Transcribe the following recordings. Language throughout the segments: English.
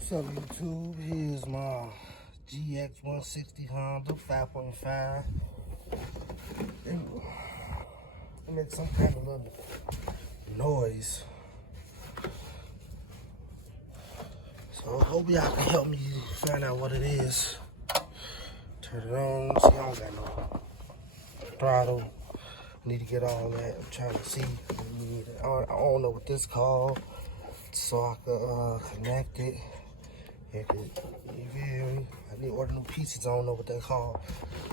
What's up, YouTube? Here's my GX 160 Honda 5.5. It makes some kind of little noise. So I hope y'all can help me find out what it is. Turn it on. See, I don't got no throttle. Need to get all that. I'm trying to see. I don't know what this called, so I could connect it. You feel me? I need to order new pieces. I don't know what they're called.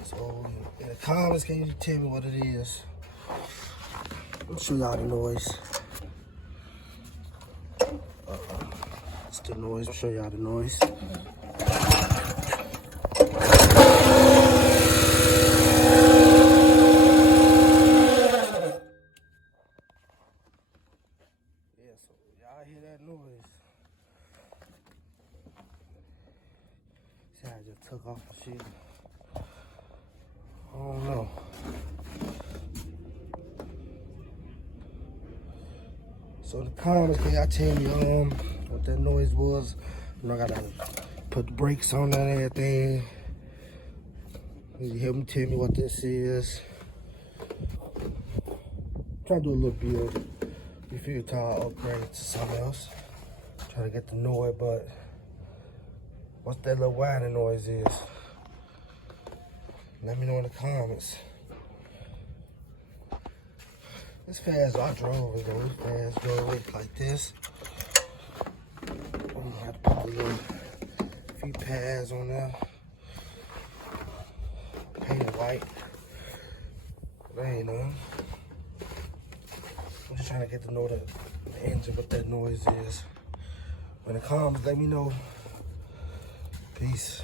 So in the comments, can you tell me what it is? I'll show y'all the noise. It's the noise. I'll show y'all the noise. Yeah, so y'all hear that noise? See, I just took off the shit. I don't know. So in the comments, can y'all tell me what that noise was? You know, I gotta put the brakes on and everything. You help me tell me what this is. Try to do a little build. You feel tall upgrade to something else. Try to get the noise, but what's that little whining noise is? Let me know in the comments. This fast I drove it though. This fast drove it like this. I have to put a little few pads on there. Paint it white. That ain't none. I'm just trying to get to know the engine, what that noise is. In the comments, let me know. Peace.